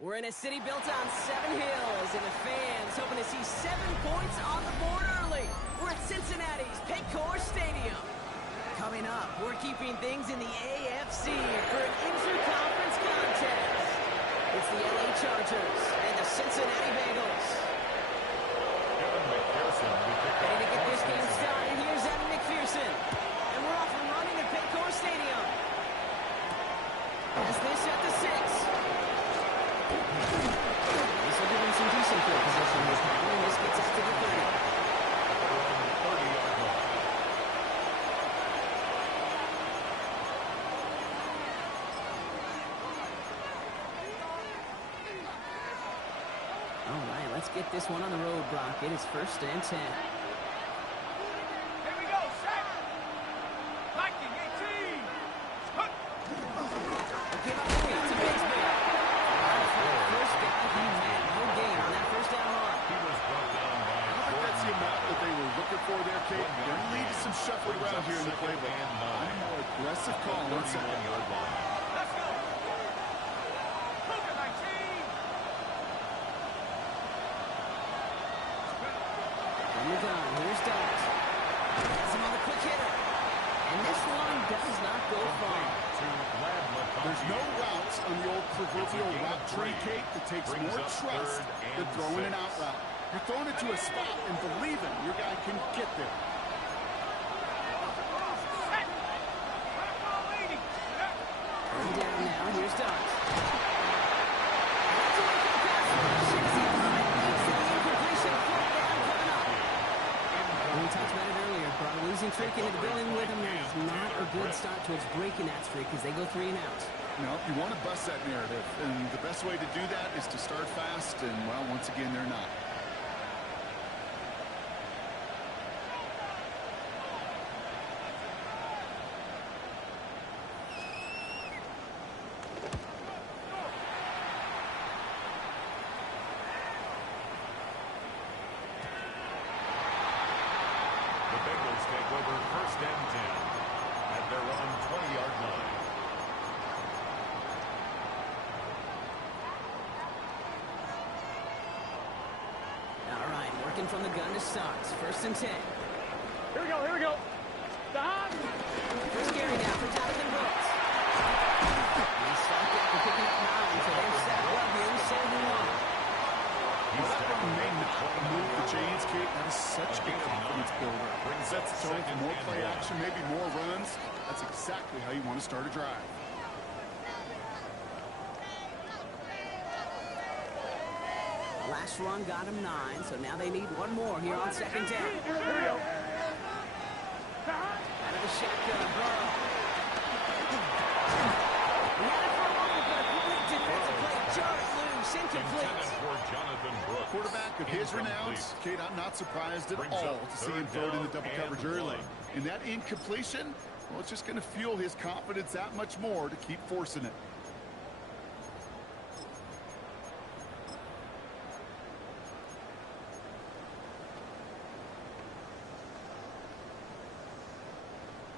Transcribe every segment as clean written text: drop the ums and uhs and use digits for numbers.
We're in a city built on 7 hills, and the fans hoping to see 7 points on the board early. We're at Cincinnati's Paycor Stadium. Coming up, we're keeping things in the AFC for an inter-conference contest. It's the LA Chargers and the Cincinnati Bengals. Ready to get this game started. Here's Evan McPherson. And we're off and running at Paycor Stadium. As this at the 6. This will give him some decent field position this time, and this gets out to the 30. All right, let's get this one on the road, Brock. It is 1st and 10. Here we go, set! Viking 18! Hook! Give up the feet to Bigsby. First down, he had no gain on that first down run. He was brought down by I don't think that's the amount that they were looking for there, Kate. They're going to lead to some shuffling around here in the playbook. I'm a more aggressive call on second. Let's go! Cougar 19! From the gun, here's Dart. Has him on the quick hitter. And this one does not go far. There's no routes on the old proverbial route tree, Kate, that takes more trust than throwing an out route. You're throwing it to a spot and believing your guy can get there. Set! Ball leading! Coming down now, here's Dart. We talked about it earlier. Brought a losing streak into the building with him. That is not a good start towards breaking that streak as they go 3 and out. No, you want to bust that narrative, and the best way to do that is to start fast, and, well, once again, they're not. The Bengals take over 1st and 10 at their own 20-yard line. All right, working from the gun to start. 1st and 10. Here we go, here we go! Stop! First carry now for Jonathan Brooks. He's stopped after picking up 9, so they're set well here, 7-1. Whatever may not move the chains, Kate, that is such a confidence builder. Sets the tone for more play action, maybe more runs. That's exactly how you want to start a drive. Last run got him 9, so now they need one more here on 2nd down. Here we go! Out of the shotgun, Burrow. He had it for a moment, but a complete defensive play jarred loose, incomplete. Intended for Jonathan Brooks. Quarterback of his renounce, Kate, I'm not surprised at all to see him throw it in the double coverage early. And that incompletion, well, it's just going to fuel his confidence that much more to keep forcing it.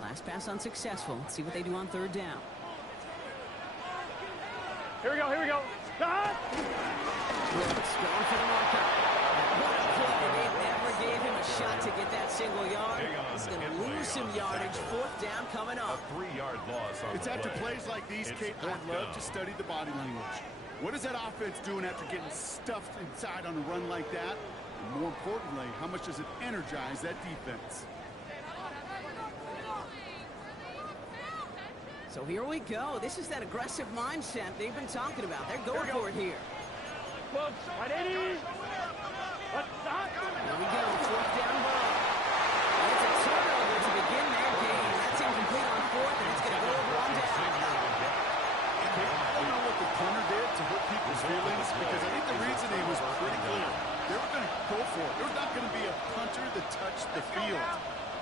Last pass unsuccessful. Let's see what they do on 3rd down. Here we go, here we go! Stop! Brooks going for the walkout. What a play. They never gave him a shot to get that single yard. He's going to lose some yardage. 4th down coming up. A 3-yard loss on It's the after play. plays like these, It's Kate, I'd 4th love down. to study the body language. What is that offense doing after getting stuffed inside on a run like that? And more importantly, how much does it energize that defense? So here we go. This is that aggressive mindset they've been talking about. They're going for it here. Close! 180! Let's stop! Here we go. 4th down ball. It's a turnover to begin their game. That's incomplete on 4th, and it's going to go over on down. I don't know what the punter did to hurt people's feelings because I think the reasoning was pretty clear. They were going to go for it. There's not going to be a punter that touched the field.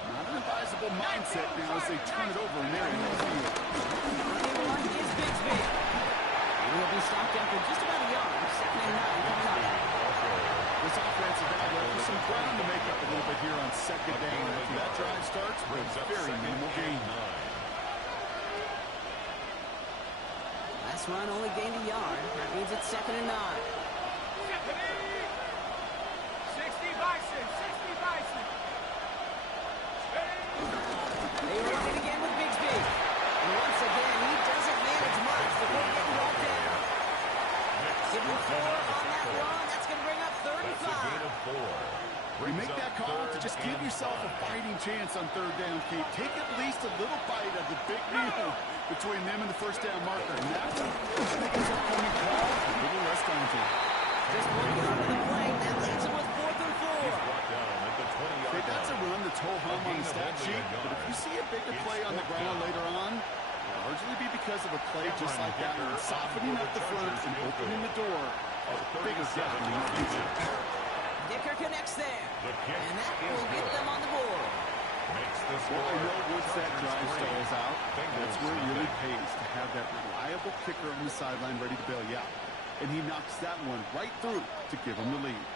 Not an advisable mindset now as they turn it over in their end of the field. Running one is Bigsby. He will be stopped after just about a yard. 2nd and 9 coming up. This offense is now left with some ground to make up a little bit here on 2nd down. After that drive starts, brings up very minimal gain. Last This run only gained a yard. That means it's 2nd and 9. 60 Bison, 60 Bison. They run it again with Bigsby. And once again, he doesn't manage much before getting brought down. Give him 4 on that run. That's going to bring up 3rd and 5. That's a gain of 4. You make that call to just give yourself a fighting chance on 3rd down, Kate. Take at least a little bite of the big meal between them and the 1st down marker. And that one, I think it's upcoming call a little less daunting. Just 1 yard on the play. That leaves him with 4th and 4. He's brought down at the 20-yard Okay, that's a line. run that's ho-hum on the stat sheet, but if you see a bigger play on the ground later on, it'll largely be because of a play just like that one, softening up the front and opening the door of a bigger gap in the future. Dicker connects there. The kick And that is will get good. them on the board. Makes the Well, score. I know once that Chargers drive 3, stalls out, Bengals that's where it really 3. pays to have that reliable kicker on the sideline ready to bail you out. And he knocks that one right through to give him the lead.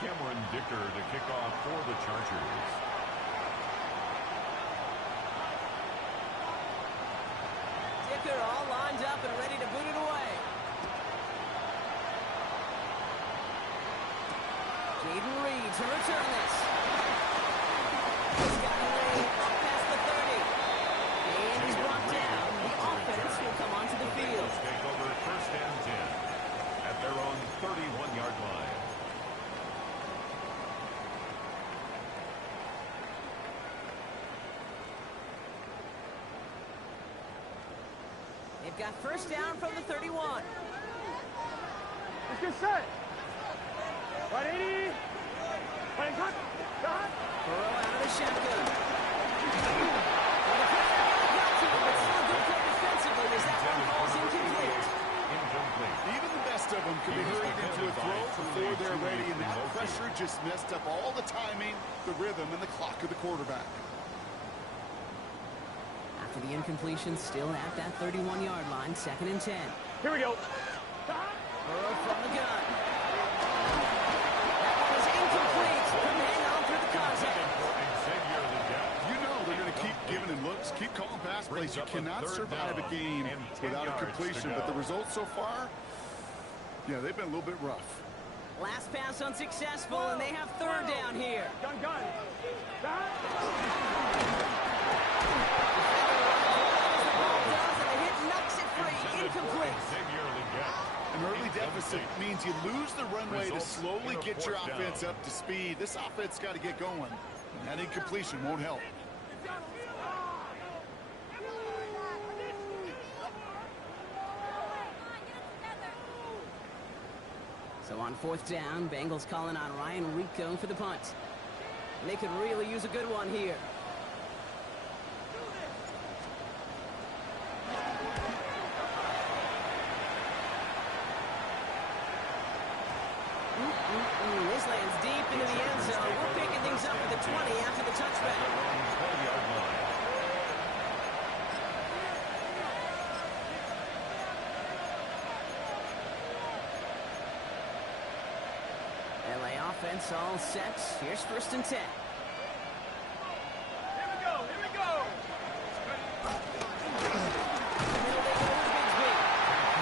Cameron Dicker to kick off for the Chargers. Dicker all lined up and ready to boot it away. Jaden Reed to return this. He's got a lead up past the 30. And he's brought down. The offense will come onto the field. Bengals take over 1st and 10 at their own 31-yard line. They've got 1st down from the 31. Let's get set. 180. Playing cut. Cut. Burrow out of the shotgun. Well, the pressure really got to him, but still good play defensively as that one falls incomplete. Incomplete. Even the best of them can be hurried into a throw before they're ready, and that pressure just messed up all the timing, the rhythm, and the clock of the quarterback. After the incompletion, still at that 31-yard line, 2nd and 10. Here we go. Burrow from the gun. That one was incomplete. Couldn't hang on through the contact. Xavier Legette. You know they're going to keep giving him looks, keep calling pass plays. You cannot survive a game without a completion, but the results so far, yeah, they've been a little bit rough. Last pass unsuccessful, and they have 3rd down here. Gun, gun. Gun. And the hit knocks it free. Incomplete. Xavier Legette. An early deficit means you lose the runway to slowly get your offense up to speed. This offense got to get going, and that incompletion won't help. So on 4th down, Bengals calling on Ryan Rico for the punt. And they could really use a good one here. This lands deep into the end zone. We're picking things up at the 20 after the touchback. Their own 20-yard line. LA offense all set. Here's 1st and 10. Here we go. Here we go. Middle they go with Bigsby.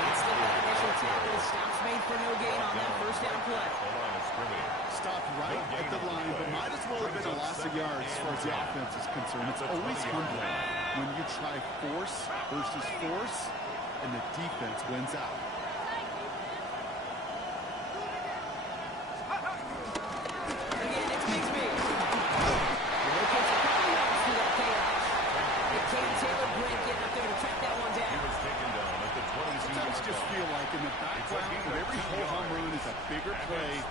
Gets the initial tackle. Stops made for no gain on that 1st down play. The line of scrimmage. Stopped right at the line, but might as well have been a loss of yards as far as the offense is concerned. It's always humbling when you try force versus force, and the defense wins out. Again, it's Bigsby. He locates a couple yards through that chaos. And Cam Taylor Brent getting up there to track that one He down. was taken down at the 22-yard Sometimes just line. feel like in the background of every whole home run is a bigger play.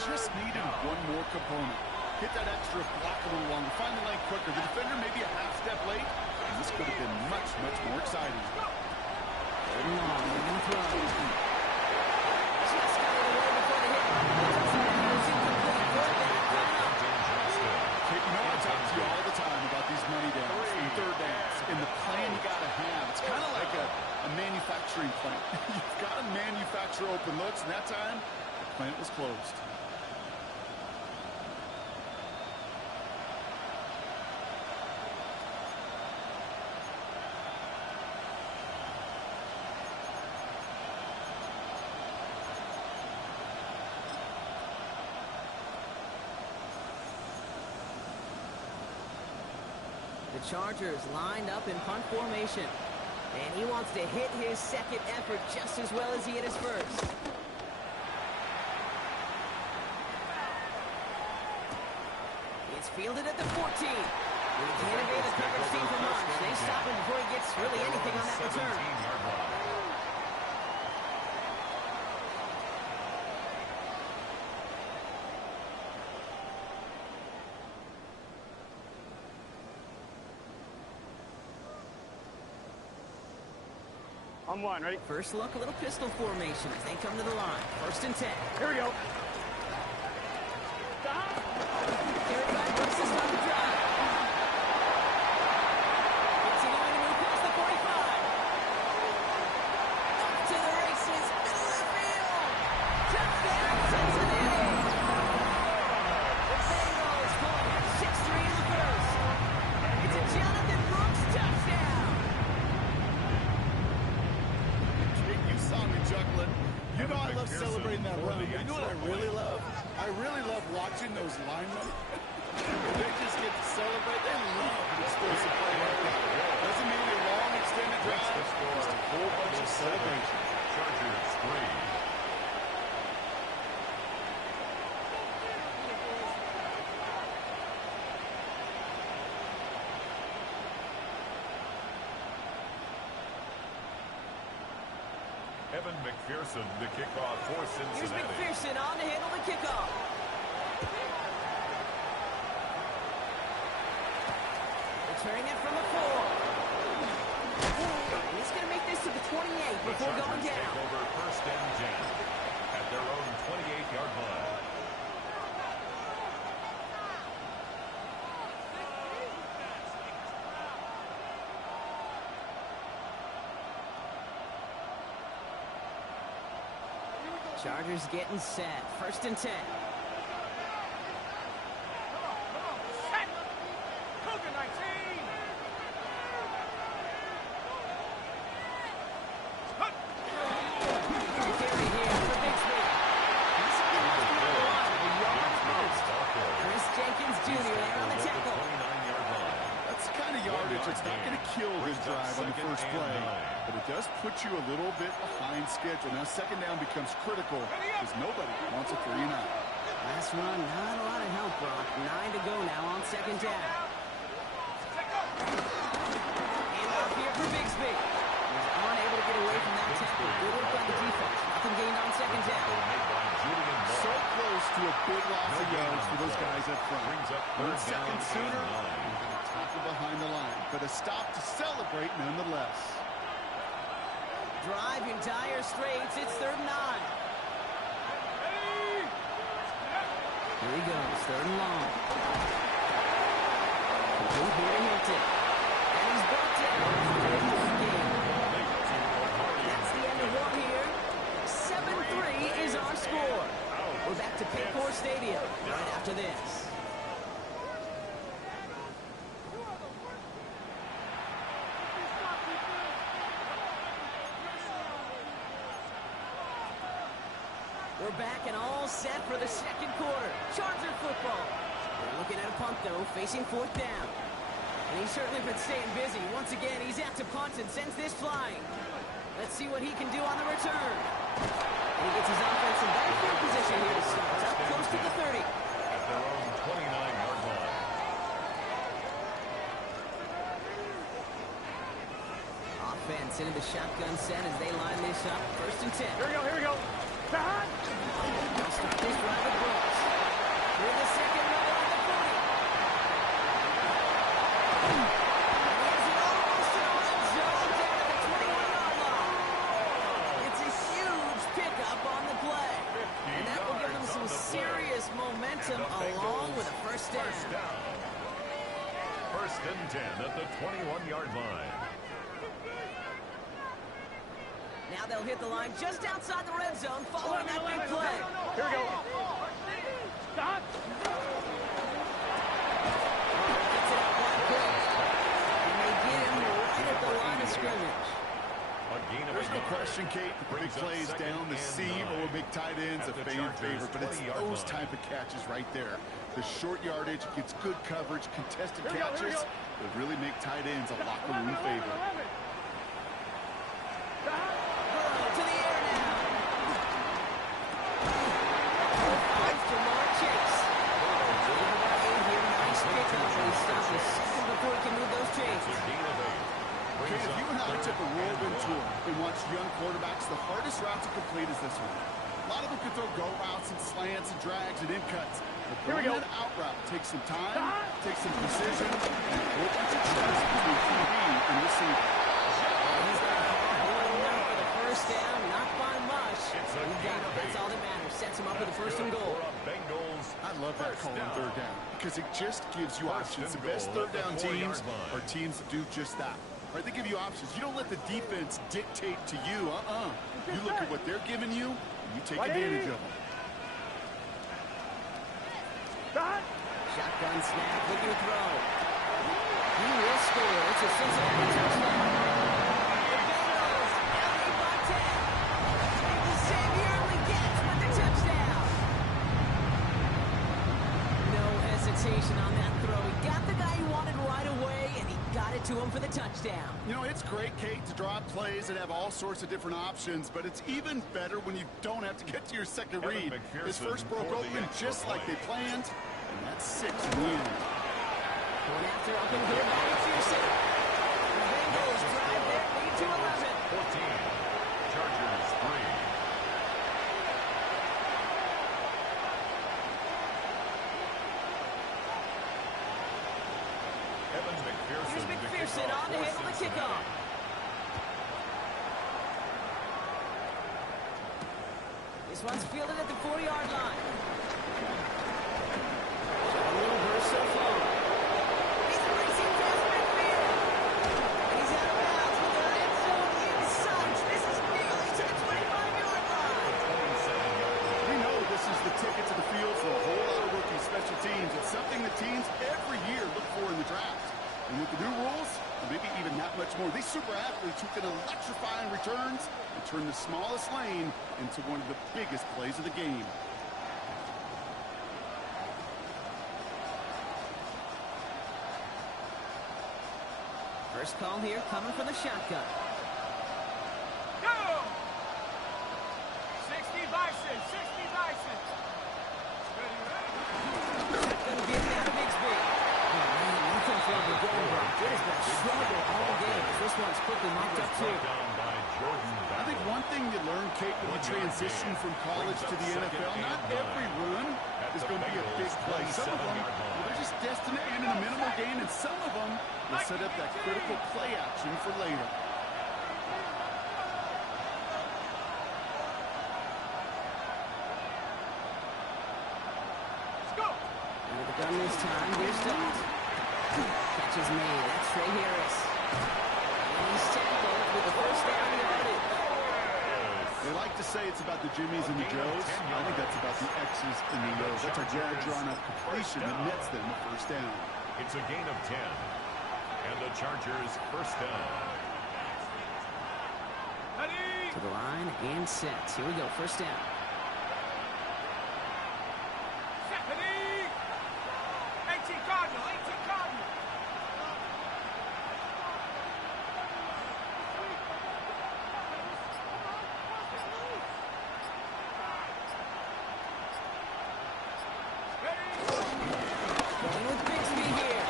Just needed one more component. Hit that extra block a little longer. Find the lane quicker. The defender maybe a half step late. And this could have been much, much more exciting. Third and long, they're going to throw. Just got it away before the hit. It's incomplete. 4th down, coming up. Kate, you know I talk to you all the time about these money downs and 3rd downs and the plan you got to have. It's kind of like a manufacturing plant. You've got to manufacture open looks, and that time, the plant was closed. The Chargers lined up in punt formation. And he wants to hit his second effort just as well as he hit his first. It's fielded at the 14. He can't evade the coverage team for much. They stop him before he gets really anything on that return. 17-yard line. On one, ready? First look, a little pistol formation as they come to the line. 1st and 10. Here we go. Carried by Brooks to start the drive. Continuing to move past the 45. Up to the races, middle of the field. Touchdown, Cincinnati. The Bengals pull ahead 6-3 in the first. It's a Jonathan Brooks touchdown. You saw me chuckling. You know I love celebrating that run. You know what I really love? I really love watching those linemen. They just get to celebrate. They love an explosive play like that. Doesn't mean a long extended drive. Just a whole bunch of celebration. Chargers 3. Evan McPherson, the kickoff for Here's Cincinnati. McPherson on to handle the kickoff. Returning it from the 4. And he's going to make this to the 28 The before going Chargers take down. over 1st and 10 at their own 28-yard line. Chargers getting set. 1st and 10. Set. Cougar 19. Hut. Carry here for Bixby. He's getting much more line of the yard post. Chris Jenkins Jr. there on the tackle. 29-yard line. That's the kind of yardage that's not going to kill this drive on the first play. But it does put you a little bit behind schedule. Now, 2nd down becomes critical because nobody wants a 3 and out. Last run, not a lot of help, Brock. 9 to go now on 2nd down. And off here for Bixby. He's unable to get away from that tackle. Good work by the defense. Nothing gained on 2nd down. Made by Julian Ball. So close to a big loss of yards for those guys up front. Brings up 1 3rd second down sooner, and 9. you're going to tackle behind the line. But a stop to celebrate nonetheless. Drive in dire straits. It's 3rd and 9. Here he goes. 3rd and long. Complete here to Hilton. And he's brought down for the game. That's the end of 1 here. 7-3 is our score. We're back to Paycor Stadium right after this. We're back and all set for the 2nd quarter. Charger football. We're looking at a punt, though, facing 4th down. And he's certainly been staying busy. Once again, he's out to punt and sends this flying. Let's see what he can do on the return. And he gets his offense in better field position here to start. Up close to the 30. At their own 29-yard line. Offense into the shotgun set as they line this up. 1st and 10. Here we go. Here we go. They'll start this drive with Brooks. Through the 2nd level at the 40. And he has it almost in the red zone down at the 21-yard line. It's a huge pickup on the play. And that will give them some serious momentum along with a 1st down. 1st and 10 at the 21-yard line. Now they'll hit the line just outside the red zone following that big play. Here we go. Stop. Gets it out wide quick. And they get him right at the line of scrimmage. A gain of There's no question mentioned, Kate, the big plays down the seam or big tight ends a fan favorite, but it's those type of catches right there. The short yardage gets good coverage, contested catches that really make tight ends a locker room favorite. Burrow to the air now. Finds Jamar Chase. In here, nice pickup. He stops a second before he can move those chains. Okay, if you and I took a whirlwind tour and watched young quarterbacks, the hardest route to complete is this one. A lot of them can throw go routes and slants and drags and in cuts. But throwing that out route takes some time, takes some precision, and a whole bunch of trust between QB and receiver. He's got a hard enough for the first down, not by much. He got it. That's all that matters. Sets him up with the first and goal. I love that call on third down because it just gives you options. The best third down teams are teams that do just that. Right, they give you options. You don't let the defense dictate to you. You look at what they're giving you, and you take advantage of them. Shotgun snap, looking to throw. He will score. It's a Cincinnati touchdown. The Bengals lead by 10. The Xavier Legette with the touchdown. No hesitation on that throw. He got the guy he wanted right away, and he got it to him for the touchdown. You know, it's great, Kate, to draw plays and have all sorts of different options, but it's even better when you don't have to get to your second read. His first broke open just like they planned, and that's 6 wins. Going after up and good by McPherson. The Bengals drive their lead to 11. 14. Chargers 3. Here's McPherson on to handle the kickoff. This one's fielded at the 40-yard line. A little burst so far. He's racing past midfield. He's out of bounds with the red zone in sight. This is nearly to the 25-yard line. We know this is the ticket to the field for a whole lot of rookie special teams. It's something the teams every year look for in the draft. And with the new rules, and maybe even that much more, these super athletes who can electrify in returns and turn the smallest lane into one of the biggest plays of the game. First call here coming from the shotgun. Go! 60 Bison, 60 Bison. Shotgun getting out of Bixby. Nothing from the game, but it has been a struggle all game. This one's quickly knocked up too. I think one thing you learn, Kate, when you transition from college to the NFL, not every run is going to be a big play. Some of them, well, they're just destined to end in a minimal gain, and some of them will set up that critical play action for later. Let's go! Under the gun this time, here's Stott. Catch is made, that's Trey Harris. And he's tackled with the first down yardage. They like to say it's about the Jimmies and the Joes. I think that's about the X's and the O's. That's a well-drawn-up completion that nets them the first down. It's a gain of 10. And the Chargers first down. Ready? To the line and set. Here we go, first down. Set, ready? 18 Cardinal, 18 Cardinal. Going with Bixby here.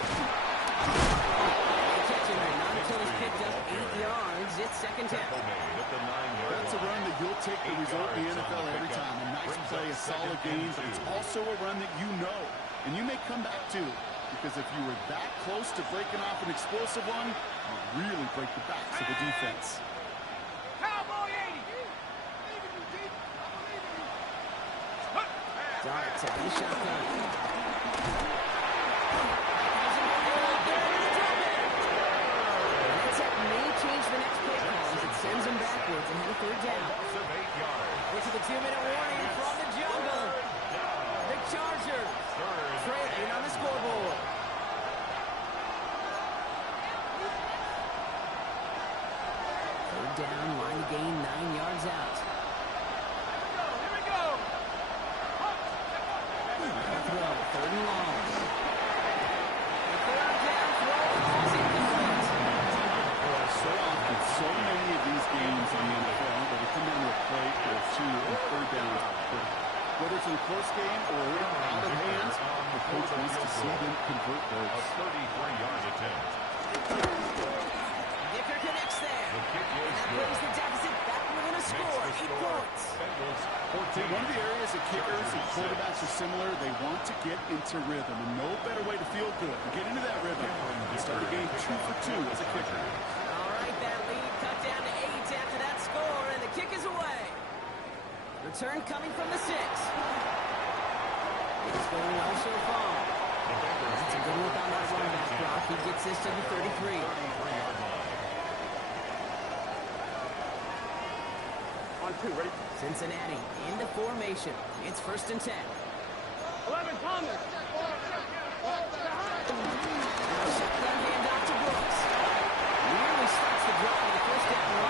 They catch him, and not until he's picked up 8 yards. It's second down. That's a run that you'll take the result in the NFL every time. A nice play, a solid game, but it's also a run that you know, and you may come back to, because if you were that close to breaking off an explosive one, you really break the backs of the defense. Cowboy 80. Darts out of the shotgun. That set may change the next play call as it sends him backwards ahead of third down. This is the 2-minute warning from the jungle. The Chargers trailing on the scoreboard. Third Third down, line to gain 9 yards out. Here we go. Throw, third and long. The third down throw falls incomplete. So often, so many of these games in the NFL, where they come into a play or two and third downs are critical. Whether it's in a close game or out of hands, the coach wants to see them convert A those. 33-yard attempt. Dicker connects there. The kick And is that good. brings the deficit back within a Makes score, the 8 score. points. Bengals See, 14. one of the areas that kickers and quarterbacks are similar, they want to get into rhythm, and no better way to feel good and get into that rhythm than start a game 2 for 2 as a kicker. All right, that lead cut down to 8 after that score, and the kick is away. Return coming from the 6. It's going well so far. The Bengals That's a take good over look on that first run and back 10 block. He gets this to the 33. 33-yard line. On 2, ready? Cincinnati into formation. It's 1st and 10. 11, Thomas. Shotgun handoff to Brooks. Nearly starts the drive on the first down run.